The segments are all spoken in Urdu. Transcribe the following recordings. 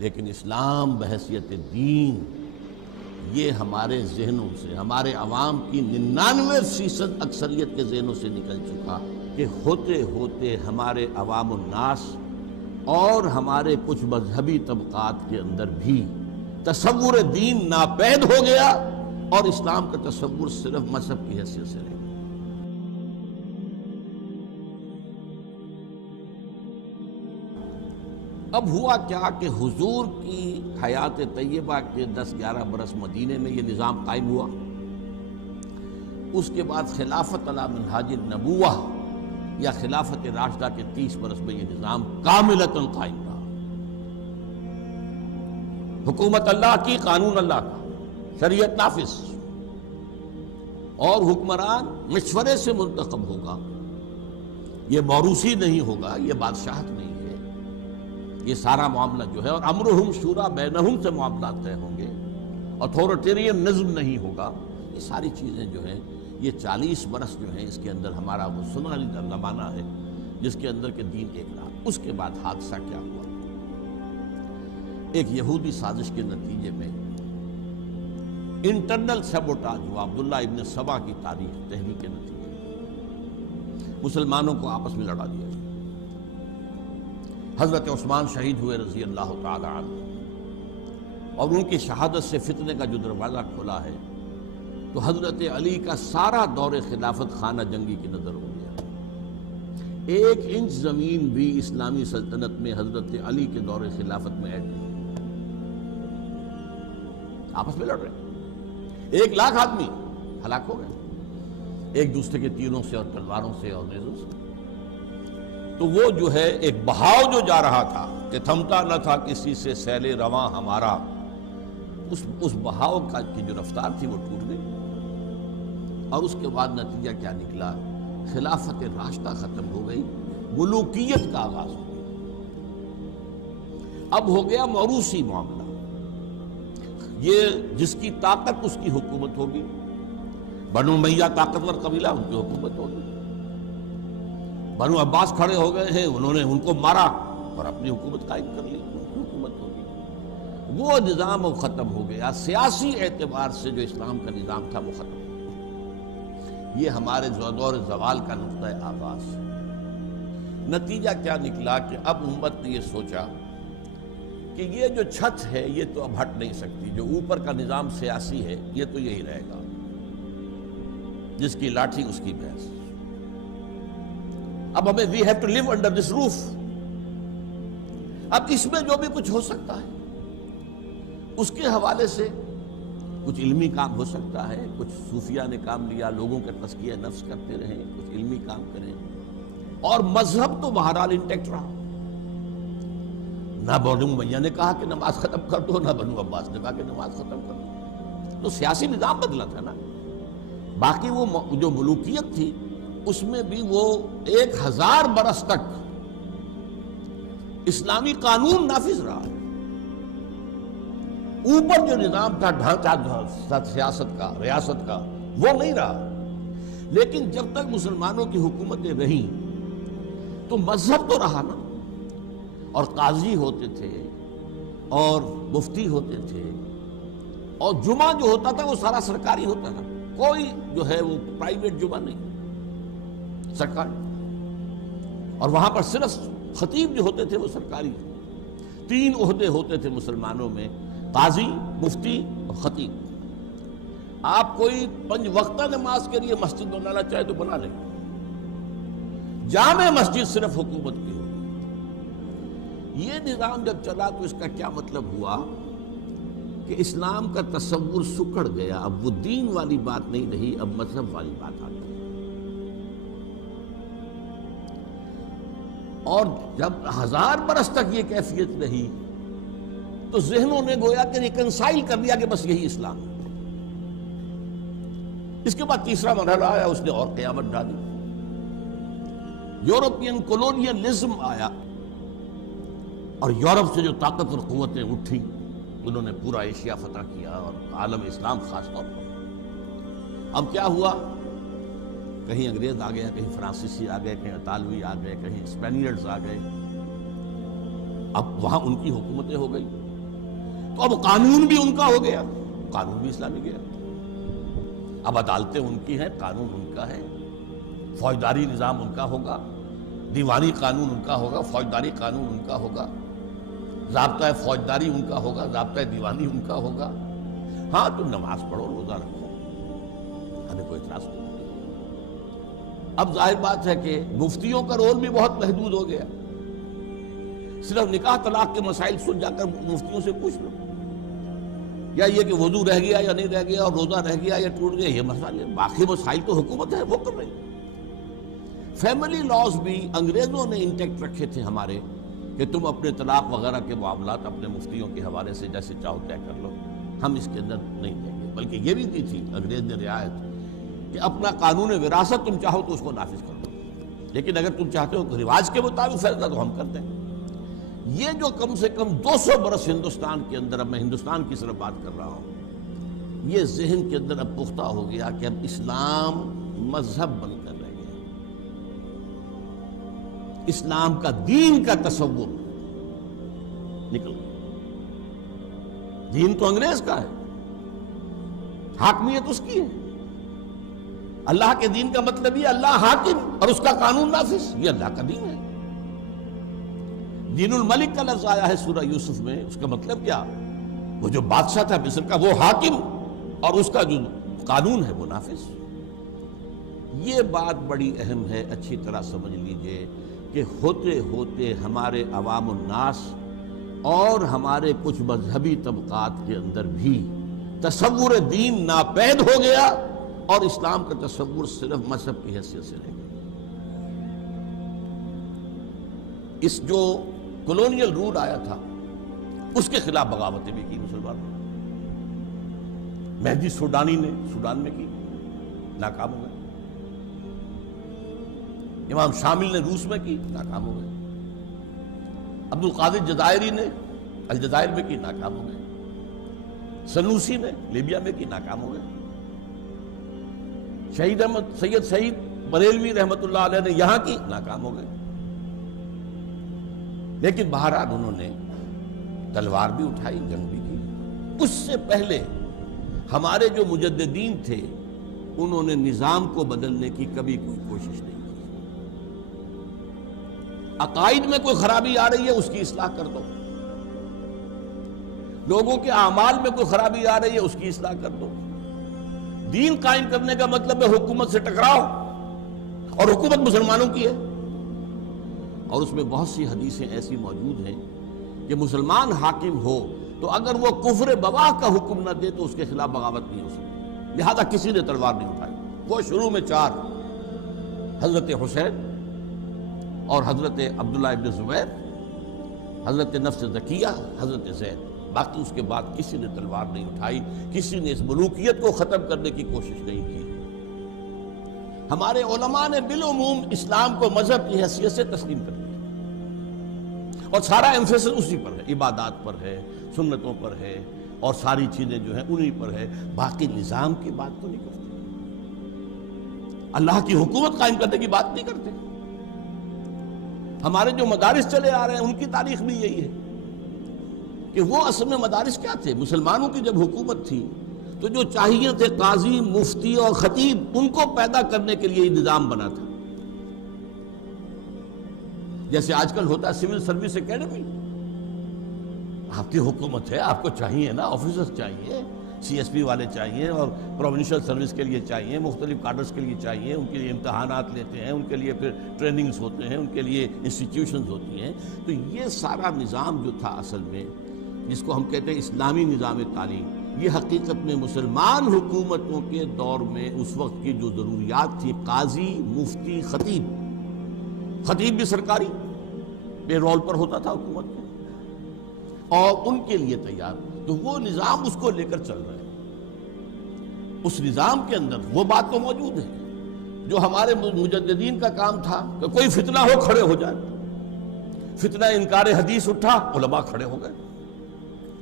لیکن اسلام بحیثیت دین یہ ہمارے ذہنوں سے، ہمارے عوام کی 99% اکثریت کے ذہنوں سے نکل چکا کہ ہوتے ہوتے ہمارے عوام الناس اور ہمارے کچھ مذہبی طبقات کے اندر بھی تصور دین ناپید ہو گیا اور اسلام کا تصور صرف مذہب کی حیثیت سے رہ گیا۔ اب ہوا کیا کہ حضور کی حیات طیبہ کے 10-11 برس مدینے میں یہ نظام قائم ہوا۔ اس کے بعد خلافت علی منہاج النبوہ یا خلافت راشدہ کے 30 برس میں یہ نظام کاملتاً قائم رہا۔ حکومت اللہ کی، قانون اللہ کا، شریعت نافذ، اور حکمران مشورے سے منتخب ہوگا، یہ موروثی نہیں ہوگا، یہ بادشاہت نہیں ہے، یہ سارا معاملہ جو ہے، اور امرہم شورا بینہم سے معاملات طے ہوں گے، اتھارٹیرین نظم نہیں ہوگا۔ یہ ساری چیزیں جو ہیں، یہ 40 برس جو ہیں، اس کے اندر ہمارا وہ سنہری زمانہ ہے جس کے اندر کہ دین ایک رہا۔ اس کے بعد حادثہ کیا ہوا؟ ایک یہودی سازش کے نتیجے میں انٹرنل سیبوٹاج ہوا، عبداللہ ابن سبا کی تحریک کے نتیجے میں مسلمانوں کو آپس میں لڑا دیا۔ حضرت عثمان شہید ہوئے رضی اللہ تعالی عنہ، اور ان کی شہادت سے فتنے کا جو دروازہ کھلا ہے تو حضرت علی کا سارا دور خلافت خانہ جنگی کی نظر ہو گیا۔ 1 انچ زمین بھی اسلامی سلطنت میں حضرت علی کے دور خلافت میں ایڈ نہیں، آپس میں لڑ رہے ہیں، 1 لاکھ آدمی ہلاک ہو گئے ایک دوسرے کے تیروں سے اور تلواروں سے اور نیزوں سے۔ تو وہ جو ہے ایک بہاؤ جو جا رہا تھا کہ تھمتا نہ تھا کسی سے سیل رواں ہمارا، اس بہاؤ کی جو رفتار تھی وہ ٹوٹ گئی، اور اس کے بعد نتیجہ کیا نکلا؟ خلافت راشدہ ختم ہو گئی، ملوکیت کا آغاز ہو گیا۔ اب ہو گیا موروثی معاملہ، یہ جس کی طاقت اس کی حکومت ہوگی۔ بنو امیہ طاقتور قبیلہ، ان کی حکومت ہوگی۔ بنو عباس کھڑے ہو گئے ہیں، انہوں نے ان کو مارا اور اپنی حکومت قائم کر لی، ان کی حکومت ہوگی۔ وہ نظام وہ ختم ہو گیا، سیاسی اعتبار سے جو اسلام کا نظام تھا وہ ختم ہو گیا۔ یہ ہمارے دور زوال کا نقطہ آغاز ہے۔ نتیجہ کیا نکلا کہ اب امت نے یہ سوچا کہ یہ جو چھت ہے یہ تو اب ہٹ نہیں سکتی، جو اوپر کا نظام سیاسی ہے یہ تو یہی رہے گا، جس کی لاٹھی اس کی بھینس۔ اب ہمیں we have to live under this roof۔ اب اس میں جو بھی کچھ ہو سکتا ہے اس کے حوالے سے کچھ علمی کام ہو سکتا ہے، کچھ صوفیہ نے کام لیا، لوگوں کے تزکیہ نفس کرتے رہیں، کچھ علمی کام کریں، اور مذہب تو بہرحال انٹیکٹ رہا۔ نہ بنو امیہ نے کہا کہ نماز ختم کر دو، نہ بنو عباس نے کہا کہ نماز ختم کر دو، تو سیاسی نظام بدلا تھا نا۔ باقی وہ جو ملوکیت تھی اس میں بھی وہ 1000 برس تک اسلامی قانون نافذ رہا۔ اوپر جو نظام تھا، ڈھانچہ سیاست کا، ریاست کا، وہ نہیں رہا۔ لیکن جب تک مسلمانوں کی حکومتیں رہیں تو مذہب تو رہا نا، اور قاضی ہوتے تھے اور مفتی ہوتے تھے، اور جمعہ جو ہوتا تھا وہ سارا سرکاری ہوتا تھا، کوئی جو ہے وہ پرائیویٹ جمعہ نہیں، سرکاری۔ اور وہاں پر صرف خطیب جو ہوتے تھے وہ سرکاری تھے۔ 3 عہدے ہوتے تھے مسلمانوں میں، قاضی، مفتی اور خطیب۔ آپ کوئی 5 وقتہ نماز کے لیے مسجد بنانا چاہے تو بنا لیں، جامع مسجد صرف حکومت کی ہوگی۔ یہ نظام جب چلا تو اس کا کیا مطلب ہوا کہ اسلام کا تصور سکڑ گیا۔ اب وہ دین والی بات نہیں رہی، اب مذہب والی بات آ گئی۔ اور جب 1000 برس تک یہ کیفیت رہی تو ذہنوں نے گویا کہ ریکنسائل کر لیا کہ بس یہی اسلام ہے۔ اس کے بعد تیسرا مرحلہ آیا، اس نے اور قیامت ڈالی، یورپین کولونیلزم آیا، اور یورپ سے جو طاقتور قوتیں اٹھی انہوں نے پورا ایشیا فتح کیا، اور عالم اسلام خاص طور پر۔ اب کیا ہوا؟ کہیں انگریز آ گیا، کہیں فرانسیسی آ گئے، کہیں اطالوی آ گئے، کہیں اسپینیئرز آ گئے۔ اب وہاں ان کی حکومتیں ہو گئی، تو اب قانون بھی ان کا ہو گیا، قانون بھی اسلامی گیا، اب عدالتیں ان کی ہیں، قانون ان کا ہے، فوجداری نظام ان کا ہوگا، دیوانی قانون ان کا ہوگا، فوجداری قانون ان کا ہوگا، ضابطۂ فوجداری ان کا ہوگا، ضابطۂ دیوانی ان کا ہوگا۔ ہاں تم نماز پڑھو، روزہ رکھو، ہمیں کوئی اعتراض نہیں۔ اب ظاہر بات ہے کہ مفتیوں کا رول بھی بہت محدود ہو گیا، صرف نکاح طلاق کے مسائل سن جا کر مفتیوں سے پوچھ لو، یا یہ کہ وضو رہ گیا یا نہیں رہ گیا اور روزہ رہ گیا یا ٹوٹ گیا، یہ مسئلہ، باقی مسائل تو حکومت ہے وہ کر رہی۔ فیملی لاز بھی انگریزوں نے انٹیکٹ رکھے تھے ہمارے، کہ تم اپنے طلاق وغیرہ کے معاملات اپنے مفتیوں کے حوالے سے جیسے چاہو طے کر لو، ہم اس کے اندر نہیں دیں گے۔ بلکہ یہ بھی دی تھی انگریز نے رعایت کہ اپنا قانون وراثت تم چاہو تو اس کو نافذ کر دو، لیکن اگر تم چاہتے ہو رواج کے مطابق فیصلہ تو ہم کرتے ہیں۔ یہ جو کم سے کم 200 برس ہندوستان کے اندر، اب میں ہندوستان کی صرف بات کر رہا ہوں، یہ ذہن کے اندر اب پختہ ہو گیا کہ اب اسلام مذہب بن کر رہ گیا، اسلام کا دین کا تصور نکل گیا۔ دین تو انگریز کا ہے، حاکمیت اس کی ہے، اللہ کے دین کا مطلب یہ اللہ حاکم اور اس کا قانون نافذ، یہ اللہ کا دین ہے۔ دین الملک کا لفظ آیا ہے سورہ یوسف میں، اس کا مطلب کیا؟ وہ جو بادشاہ تھا مصر کا وہ حاکم اور اس کا جو قانون ہے وہ نافذ۔ یہ بات بڑی اہم ہے، اچھی طرح سمجھ لیجئے کہ ہوتے ہوتے ہمارے عوام الناس اور ہمارے کچھ مذہبی طبقات کے اندر بھی تصور دین ناپید ہو گیا اور اسلام کا تصور صرف مذہب کی حیثیت سے رہ گیا۔ اس جو کولونیل رول آیا تھا اس کے خلاف بغاوتیں بھی کی مسلمانوں نے۔ مہدی سوڈانی نے سوڈان میں کی، ناکام ہو گئے۔ امام شامل نے روس میں کی، ناکام ہو گئے۔ عبد القادر جزائری نے الجزائر میں کی، ناکام ہو گئے۔ سنوسی نے لیبیا میں کی، ناکام ہو گئے۔ شہید احمد سید سعید بریلوی رحمت اللہ علیہ نے یہاں کی، ناکام ہو گئے۔ لیکن بہرحال انہوں نے تلوار بھی اٹھائی، جنگ بھی کی۔ اس سے پہلے ہمارے جو مجددین تھے انہوں نے نظام کو بدلنے کی کبھی کوئی کوشش نہیں کی۔ عقائد میں کوئی خرابی آ رہی ہے اس کی اصلاح کر دو، لوگوں کے اعمال میں کوئی خرابی آ رہی ہے اس کی اصلاح کر دو۔ دین قائم کرنے کا مطلب ہے حکومت سے ٹکراؤ، اور حکومت مسلمانوں کی ہے، اور اس میں بہت سی حدیثیں ایسی موجود ہیں کہ مسلمان حاکم ہو تو اگر وہ کفر بواح کا حکم نہ دے تو اس کے خلاف بغاوت نہیں ہو سکتی، لہذا کسی نے تلوار نہیں اٹھائی۔ وہ شروع میں 4، حضرت حسین اور حضرت عبداللہ ابن زبیر، حضرت نفس زکیہ، حضرت زید، باقی اس کے بعد کسی نے تلوار نہیں اٹھائی، کسی نے اس ملوکیت کو ختم کرنے کی کوشش نہیں کی۔ ہمارے علماء نے بالعموم اسلام کو مذہب کی حیثیت سے تسلیم کر دیا، اور سارا ایمفیسس اسی پر ہے، عبادات پر ہے، سنتوں پر ہے، اور ساری چیزیں جو ہیں انہی پر ہے، باقی نظام کی بات تو نہیں کرتے، اللہ کی حکومت قائم کرنے کی بات نہیں کرتے۔ ہمارے جو مدارس چلے آ رہے ہیں ان کی تاریخ بھی یہی ہے کہ وہ اصل میں مدارس کیا تھے؟ مسلمانوں کی جب حکومت تھی تو جو چاہیے تھے قاضی، مفتی اور خطیب، ان کو پیدا کرنے کے لیے یہ نظام بنا تھا۔ جیسے آج کل ہوتا ہے سول سروس اکیڈمی، آپ کی حکومت ہے، آپ کو چاہیے نا، آفیسرز چاہیے، سی ایس پی والے چاہیے، اور پروونشل سروس کے لیے چاہیے، مختلف کارڈرز کے لیے چاہیے، ان کے لیے امتحانات لیتے ہیں، ان کے لیے پھر ٹریننگز ہوتے ہیں، ان کے لیے انسٹیٹیوشنز ہوتی ہیں۔ تو یہ سارا نظام جو تھا اصل میں، جس کو ہم کہتے ہیں اسلامی نظام تعلیم، یہ حقیقت میں مسلمان حکومتوں کے دور میں اس وقت کی جو ضروریات تھی، قاضی، مفتی، خطیب، خطیب بھی سرکاری پے رول پر ہوتا تھا حکومت میں، اور ان کے لیے تیار، تو وہ نظام اس کو لے کر چل رہے ہیں۔ اس نظام کے اندر وہ بات تو موجود ہے جو ہمارے مجددین کا کام تھا کہ کوئی فتنہ ہو کھڑے ہو جائے، فتنہ انکار حدیث اٹھا، علماء کھڑے ہو گئے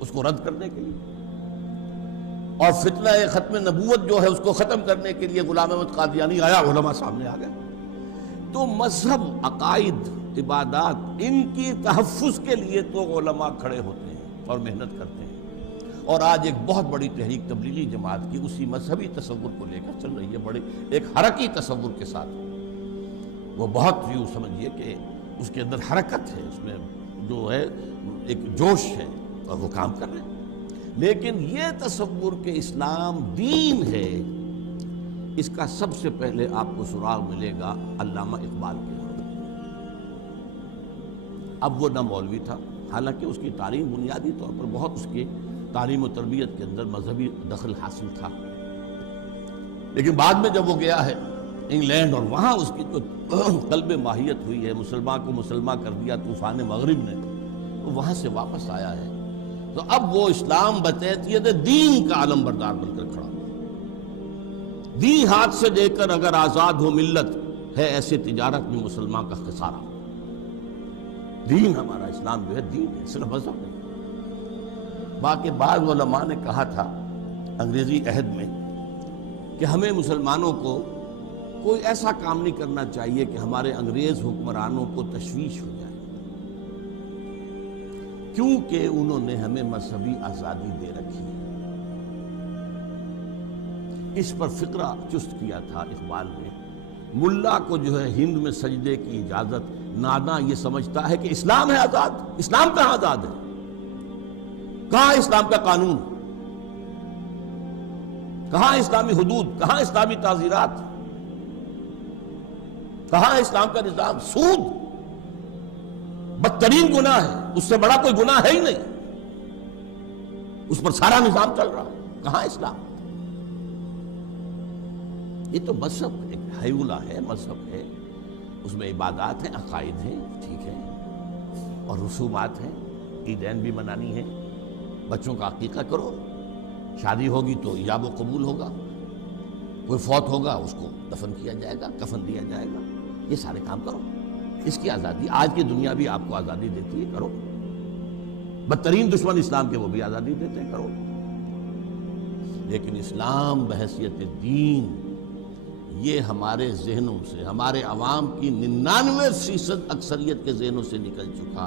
اس کو رد کرنے کے لیے، اور فتنہ ختم نبوت جو ہے اس کو ختم کرنے کے لیے غلام احمد قادیانی آیا، علماء سامنے آ گئے۔ تو مذہب، عقائد، عبادات، ان کی تحفظ کے لیے تو علماء کھڑے ہوتے ہیں اور محنت کرتے ہیں، اور آج ایک بہت بڑی تحریک تبلیغی جماعت کی اسی مذہبی تصور کو لے کر چل رہی ہے، بڑے ایک حرکی تصور کے ساتھ۔ وہ بہت یوں سمجھیے کہ اس کے اندر حرکت ہے، اس میں جو ہے ایک جوش ہے، اور وہ کام کر رہے ہیں۔ لیکن یہ تصور کہ اسلام دین ہے، اس کا سب سے پہلے آپ کو سراغ ملے گا علامہ اقبال کے۔ اب وہ نہ مولوی تھا، حالانکہ اس کی تعلیم بنیادی طور پر بہت اس کے تعلیم و تربیت کے اندر مذہبی دخل حاصل تھا، لیکن بعد میں جب وہ گیا ہے انگلینڈ اور وہاں اس کی جو قلب ماہیت ہوئی ہے، مسلمان کو مسلمان کر دیا طوفان مغرب نے، تو وہاں سے واپس آیا ہے، تو اب وہ اسلام بتیت دین کا علم بردار بن کر کھڑا ہوا۔ دین ہاتھ سے دے کر اگر آزاد ہو ملت، ہے ایسے تجارت میں مسلمان کا خسارہ۔ دین ہمارا اسلام جو ہے دین ہے، صرف مذہب نہیں۔ باقی بعض علماء نے کہا تھا انگریزی عہد میں کہ ہمیں مسلمانوں کو کوئی ایسا کام نہیں کرنا چاہیے کہ ہمارے انگریز حکمرانوں کو تشویش ہو جائے، کیونکہ انہوں نے ہمیں مذہبی آزادی دے رکھی ہے۔ اس پر فقرہ چست کیا تھا اقبال نے۔ ملا کو جو ہے ہند میں سجدے کی اجازت، نادا یہ سمجھتا ہے کہ اسلام ہے آزاد۔ اسلام کہاں آزاد ہے؟ کہاں اسلام کا قانون؟ کہاں اسلامی حدود؟ کہاں اسلامی تعزیرات؟ کہاں اسلام کا نظام؟ سود بدترین گناہ ہے، اس سے بڑا کوئی گناہ ہے ہی نہیں، اس پر سارا نظام چل رہا ہے۔ کہاں اسلام؟ یہ تو مذہب ایک ہیولا ہے، مذہب ہے، اس میں عبادات ہیں، عقائد ہیں، ٹھیک ہے، اور رسومات ہیں، عیدین بھی منانی ہے، بچوں کا عقیقہ کرو، شادی ہوگی تو ایجاب و قبول ہوگا، کوئی فوت ہوگا اس کو دفن کیا جائے گا، کفن دیا جائے گا، یہ سارے کام کرو۔ اس کی آزادی آج کی دنیا بھی آپ کو آزادی دیتی ہے، کرو۔ بدترین دشمن اسلام کے وہ بھی آزادی دیتے ہیں، کرو۔ لیکن اسلام بحیثیت دین یہ ہمارے ذہنوں سے، ہمارے عوام کی 99% اکثریت کے ذہنوں سے نکل چکا،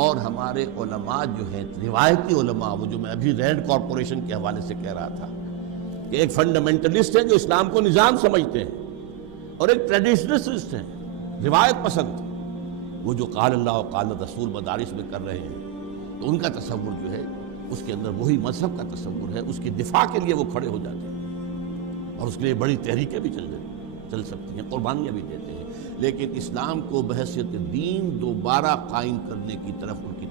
اور ہمارے علماء جو ہیں، روایتی علماء، وہ جو میں ابھی رینڈ کارپوریشن کے حوالے سے کہہ رہا تھا کہ ایک فنڈامنٹلسٹ ہے جو اسلام کو نظام سمجھتے ہیں، اور ایک ٹریڈیشنلسٹ ہیں، روایت پسند، وہ جو قال اللہ و قال رسول مدارس میں کر رہے ہیں، تو ان کا تصور جو ہے اس کے اندر وہی مذہب کا تصور ہے، اس کے دفاع کے لیے وہ کھڑے ہو جاتے ہیں، اور اس کے لیے بڑی تحریکیں بھی چل سکتی ہیں، قربانیاں بھی دیتے ہیں۔ لیکن اسلام کو بحیثیت دین دوبارہ قائم کرنے کی طرف ان کی